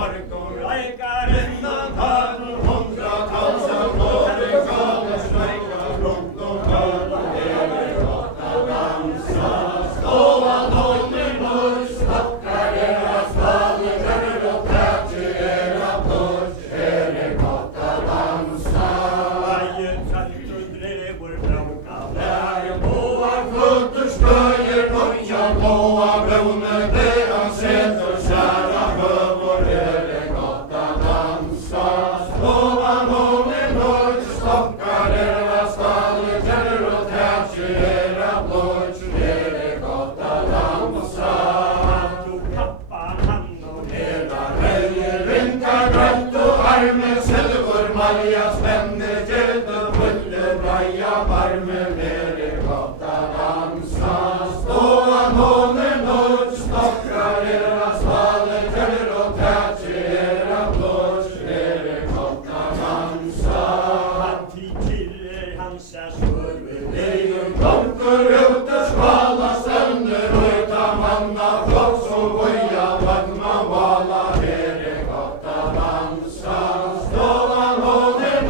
Stofan hon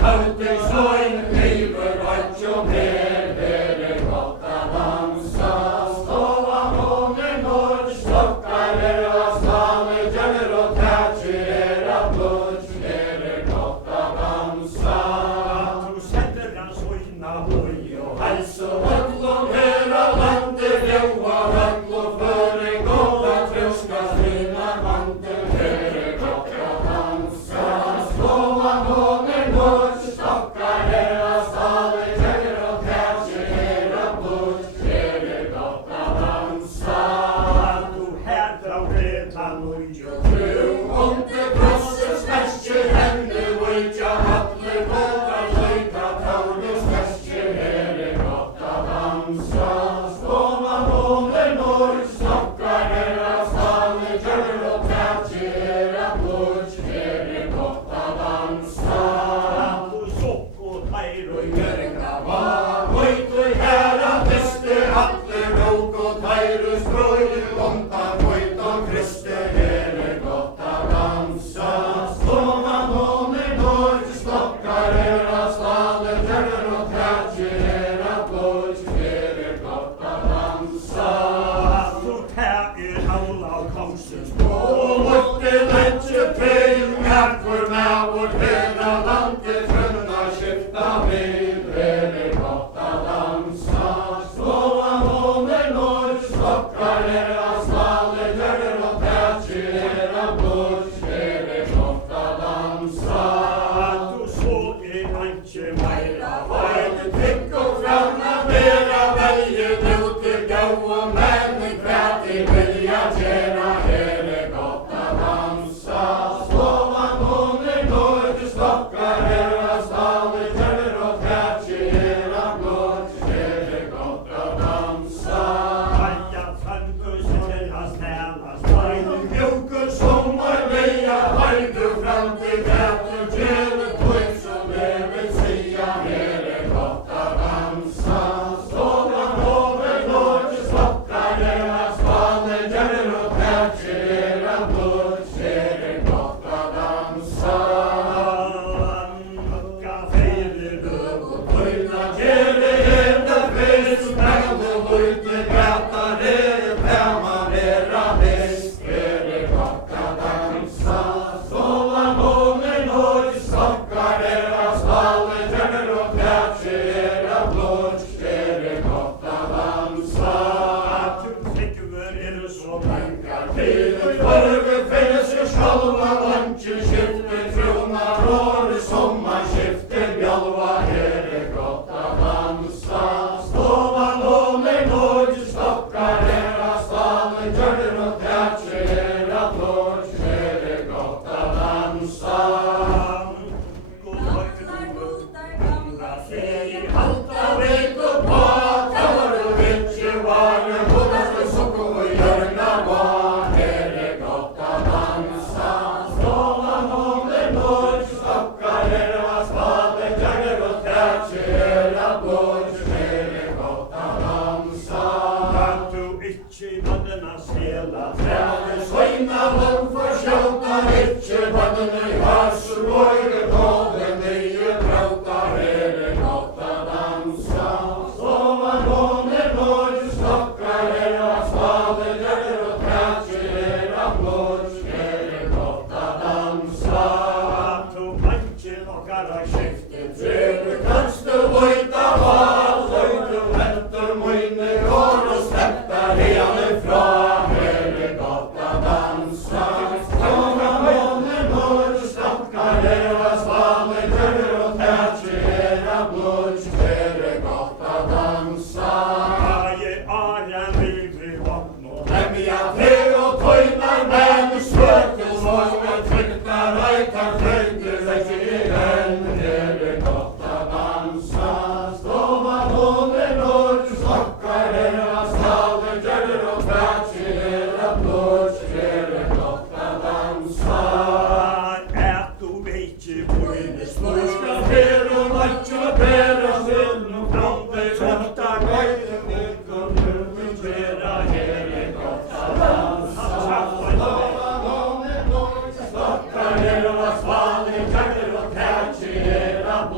Dansa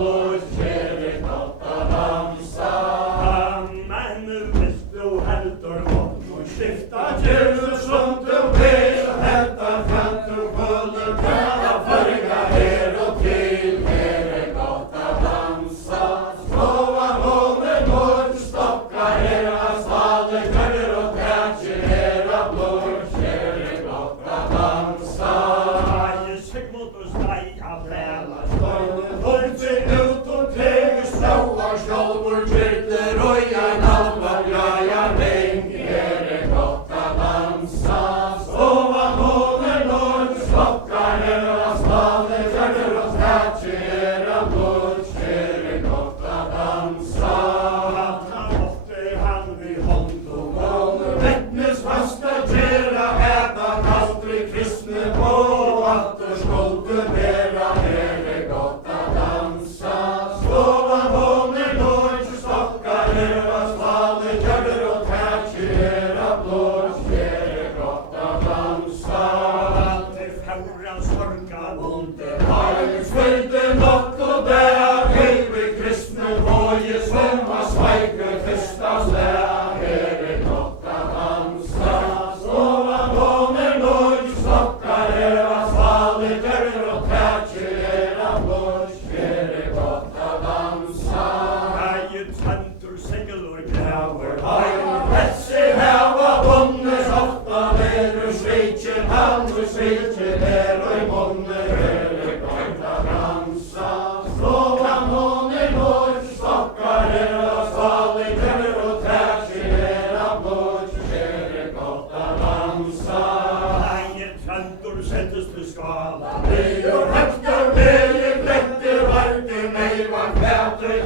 blod, kjære gott að dansa. Men hvis du heldur vårt og skifta Kjære svundum vel, hetta fjantur kvöldur, hvaða förga her og til, kjære gott að dansa. Slóa hónir mörg, stokka herra staði, körur og tætjir herra blod, kjære gott að dansa. Sigmundus deg að blæla Støyne hóndir út og tegur stráar, sjálfur kyrklir og ein alvar græja reng, kjære gott að dansa. Slóa hónir mörg, stokka herra staði, körur og tætjir herra blod, kjære gott að dansa. hann ótti hann við hånd og Góður vettnis fasta gera, etan aldrei kristni og aftur skóldu vera, her gott að dansa. Slóa hónir mörg, stokka herra staði, körur og tætjir herra blod, her gott að dansa. Þeir fjóran sorga vondir Hægis fylgdi nokkuð der, heivi kristnu vogi svemma svækur fyrstaslega, her gott að dansa. Slóa hónir mörg, stokka herra staði, körur og tætjir herra blod, her gott að dansa. Ægir tvendur seglur græfur Hægir hessi hefa vonnis ofta verur sveitjir, halvur sveitjir er og í munni, her gott að dansa. Slóa hónir mörg, stokka herra staði, körur og tætjir herra blod, her gott að dansa. Ægir tvendur settust til skala Leir högtar vegir, blettir vardi, neyvar fætur,